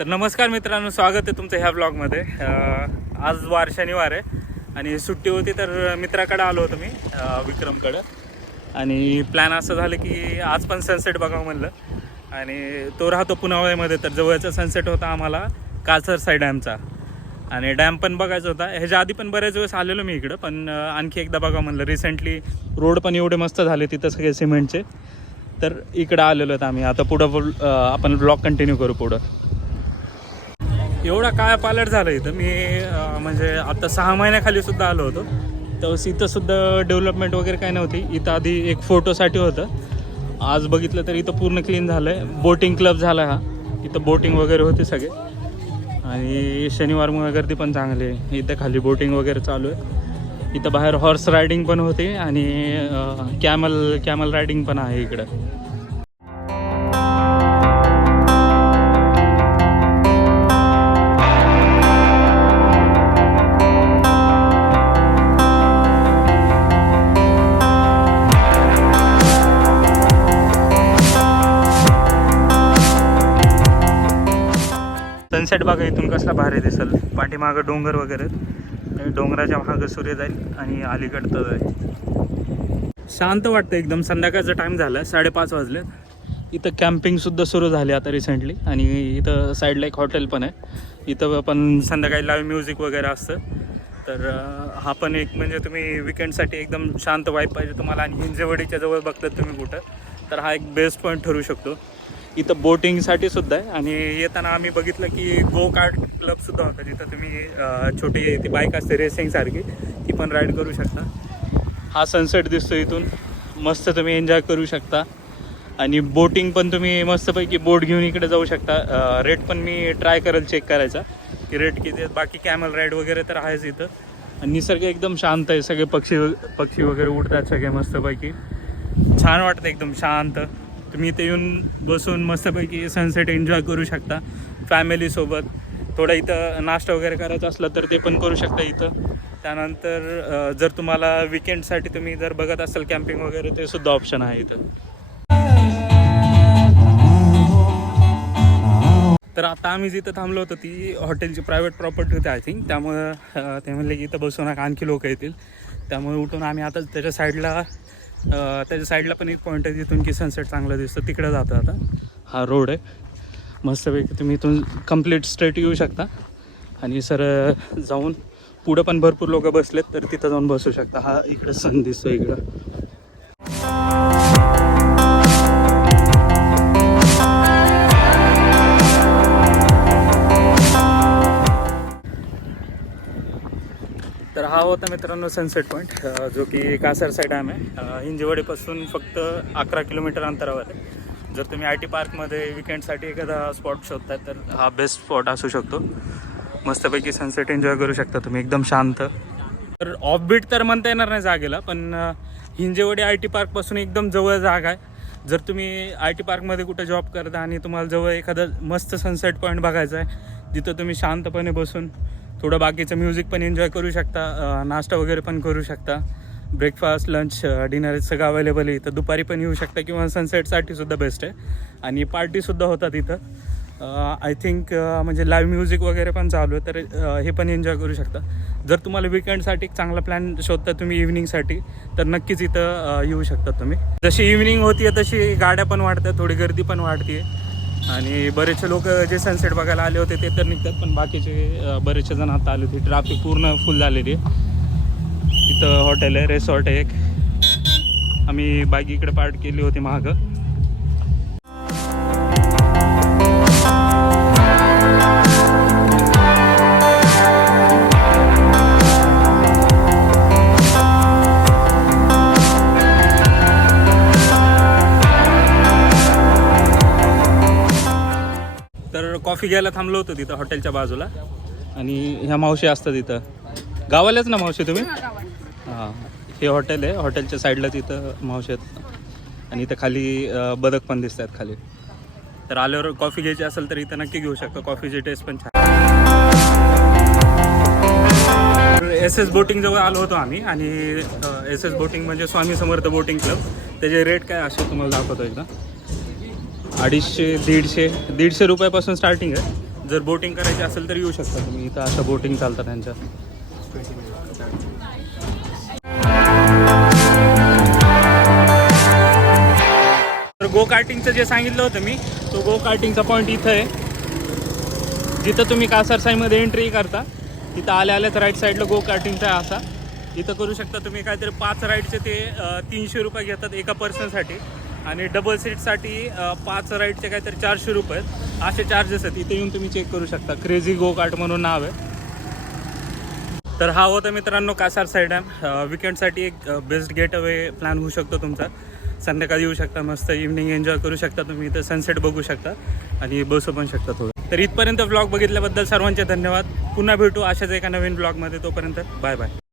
तर नमस्कार मित्रांनो, स्वागत आहे तुमचं ह्या ब्लॉगमध्ये। आज वार शनिवार आहे आणि सुट्टी होती, तर मित्राकडे आलो होतो मी, विक्रमकडं। आणि प्लॅन असं झालं की आज पण सनसेट बघावं म्हणलं। आणि तो राहतो पुनावळ्यामध्ये, तर जवळचा सनसेट होता आम्हाला कासरसाई डॅमचा, आणि डॅम पण बघायचा होता। ह्याच्या आधी पण बऱ्याच वेळेस आलेलो मी इकडं, पण आणखी एकदा बघावं म्हणलं। रिसेंटली रोड पण एवढे मस्त झाले तिथं सगळे सिमेंटचे, तर इकडं आलेलो आहेत आम्ही। आता पुढं आपण ब्लॉग कंटिन्यू करू पुढं। एवढा काय पालट झालं इथं, मी म्हणजे आता 6 महिन्याखाली सुद्धा आलो होतो, तर इथं सुद्धा डेव्हलपमेंट वगैरे काय नव्हती। इथं आधी एक फोटोसाठी होतं, आज बघितलं तर इथं पूर्ण क्लीन झालं आहे। बोटिंग क्लब झाला हा, इथं बोटिंग वगैरे होते सगळे, आणि शनिवारमुळे गर्दी पण चांगली आहे। इथं खाली बोटिंग वगैरे चालू आहे। इथं बाहेर हॉर्स रायडिंग पण होते आणि कॅमल रायडिंग पण आहे इकडं। सनसेट बघा इथून कसला भारी दिसेल। पाठीमागं डोंगर वगैरे, डोंगराच्या मागं सूर्य जाईल आणि अलीकडतं जाईल। शांत वाटतं एकदम। संध्याकाळचा टाईम झाला, 5:30 वाजले। इथं कॅम्पिंगसुद्धा सुरू झाली आता रिसेंटली, आणि इथं साईडला एक हॉटेल पण आहे। इथं पण संध्याकाळी लाईव्ह म्युझिक वगैरे असतं, तर हा पण एक म्हणजे तुम्ही विकेंडसाठी एकदम शांत वाईब पाहिजे तुम्हाला, आणि हिंजेवाडीच्या जवळ बघतात तुम्ही कुठं, तर हा एक बेस्ट पॉईंट ठरू शकतो। इथं बोटिंगसाठी सुद्धा आहे, आणि येताना आम्ही बघितलं की गो कार्ट क्लबसुद्धा होता, जिथं तुम्ही छोटी ती बाईक असते रेसिंगसारखी, ती पण राईड करू शकता। हा सनसेट दिसतो इथून, मस्त तुम्ही एन्जॉय करू शकता। आणि बोटिंग पण तुम्ही मस्तपैकी बोट घेऊन इकडे जाऊ शकता। रेट पण मी ट्राय करेल चेक करायचा की रेट किती आहेत। बाकी कॅमल राईड वगैरे तर आहेच इथं, आणि निसर्ग एकदम शांत आहे। सगळे पक्षी वगैरे उडतात सगळे मस्तपैकी, छान वाटतं एकदम शांत। तुम्ही इथे येऊन बसून मस्तपैकी सनसेट एन्जॉय करू शकता फॅमिलीसोबत। थोडं इथं नाश्ता वगैरे करायचं असलं तर ते पण करू शकता इथं। त्यानंतर जर तुम्हाला विकेंडसाठी तुम्ही जर बघत असाल कॅम्पिंग वगैरे, ते सुद्धा ऑप्शन आहे इथं। तर आता आम्ही जिथं थांबलो होतो ती हॉटेलची प्रायव्हेट प्रॉपर्टी होती आय थिंक, त्यामुळं ते म्हणले की इथं बसू नका, आणखी लोक येतील। त्यामुळे उठून आम्ही आता त्याच्या साईडला पण एक पॉईंट आहे जिथून की सनसेट चांगलं दिसतं, तिकडं जातो। आता हा रोड आहे, मस्तपैकी तुम्ही इथून कंप्लीट स्ट्रेट येऊ शकता, आणि जाऊन पुढं पण भरपूर लोक बसलेत, तर तिथं जाऊन बसू शकता। हा इकडं सन दिसतो इकडं। तर हा होता मित्रांनो सनसेट पॉईंट, जो की कासरसाई डॅम आहे। हिंजेवाडीपासून फक्त 11 किलोमीटर अंतरावर आहे। जर तुम्ही IT पार्कमध्ये विकेंडसाठी एखादा स्पॉट शोधताय, तर हा बेस्ट स्पॉट असू शकतो। मस्तपैकी सनसेट एन्जॉय करू शकता तुम्ही एकदम शांत। तर ऑफबीट तर म्हणता येणार नाही जागेला, पण हिंजेवाडी IT पार्कपासून एकदम जवळ जागा आहे। जर तुम्ही IT पार्कमध्ये कुठं जॉब करता आणि तुम्हाला जवळ एखादा मस्त सनसेट पॉईंट बघायचा आहे, जिथं तुम्ही शांतपणे बसून थोडं बाकीचं म्युझिक पण एन्जॉय करू शकता, नाश्ता वगैरे पण करू शकता, ब्रेकफास्ट लंच डिनर सगळं अवेलेबल आहे इथं। दुपारी पण येऊ शकता, किंवा सनसेटसाठी सुद्धा बेस्ट आहे। आणि पार्टीसुद्धा होतात इथं आय थिंक, म्हणजे लाईव्ह म्युझिक वगैरे पण चालू आहे, तर हे पण एन्जॉय करू शकता। जर तुम्हाला विकेंडसाठी एक चांगला प्लॅन शोधता तुम्ही इव्हनिंगसाठी, तर नक्कीच इथं येऊ शकता तुम्ही। जशी इव्हनिंग होती तशी गाड्या पण वाढतात, थोडी गर्दी पण वाढते, आणि बरेचसे लोक जे सनसेट बघायला आले होते ते तर निघतात, पण बाकीचे बरेचसे जण आता आले होते। ट्रॅफिक पूर्ण फुल झालेली आहे। इथं हॉटेल आहे, रिसॉर्ट आहे एक, आम्ही बाईक इकडे पार्क केली होती मागं। तर कॉफी घ्यायला थांबलो होतो तिथं हॉटेलच्या बाजूला, आणि ह्या मावशी असतात तिथं। गावालाच ना मावशी तुम्ही? हां, हे हॉटेल आहे, हॉटेलच्या साईडलाच इथं मावशी आहेत, आणि इथं खाली बदक पण दिसतात खाली। तर आल्यावर कॉफी घ्यायची असेल तर इथं नक्की घेऊ शकतो, कॉफीची टेस्ट पण छान। SS बोटिंग जवळ आलो होतो आम्ही, आणि SS बोटिंग म्हणजे स्वामी समर्थ बोटिंग क्लब। त्याचे रेट काय असे तुम्हाला दाखवतो एकदा। 250 150 रुपयापासून स्टार्टिंग आहे, जर बोटिंग करायची असेल तर येऊ शकता तुम्ही. इथं असं बोटिंग चालतं त्यांच्या. तर गो कार्टिंगचं जे सांगितलं होतं मी, तो गो कार्टिंगचा पॉईंट इथं आहे. जिथं तुम्ही कासारसाईमध्ये एंट्री करता तिथं आल्याच राईट साईडला गो कार्टिंगचा आहे असा. इथं करू शकता तुम्ही. काहीतरी 5 राईडचे ते 300 रुपये घेतात एका पर्सनसाठी, आणि डबल सीटसाठी 5 राईडचे काहीतरी 400 रुपये असे चार्जेस आहेत. इथे येऊन तुम्ही चेक करू शकता. क्रेझी गो कार्ट म्हणून नाव आहे. तर हा होता मित्रांनो कासारसाई डॅम. विकेंडसाठी एक बेस्ट गेट अवे प्लॅन होऊ शकतो तुमचा. संध्याकाळी येऊ शकता, मस्त इव्हनिंग एन्जॉय करू शकता तुम्ही. इथं सनसेट बघू शकता आणि बसू पण शकता थोडं. तर इथपर्यंत व्लॉग बघितल्याबद्दल सर्वांचे धन्यवाद. पुन्हा भेटू अशाच एका नवीन व्लॉगमध्ये. तोपर्यंत बाय बाय.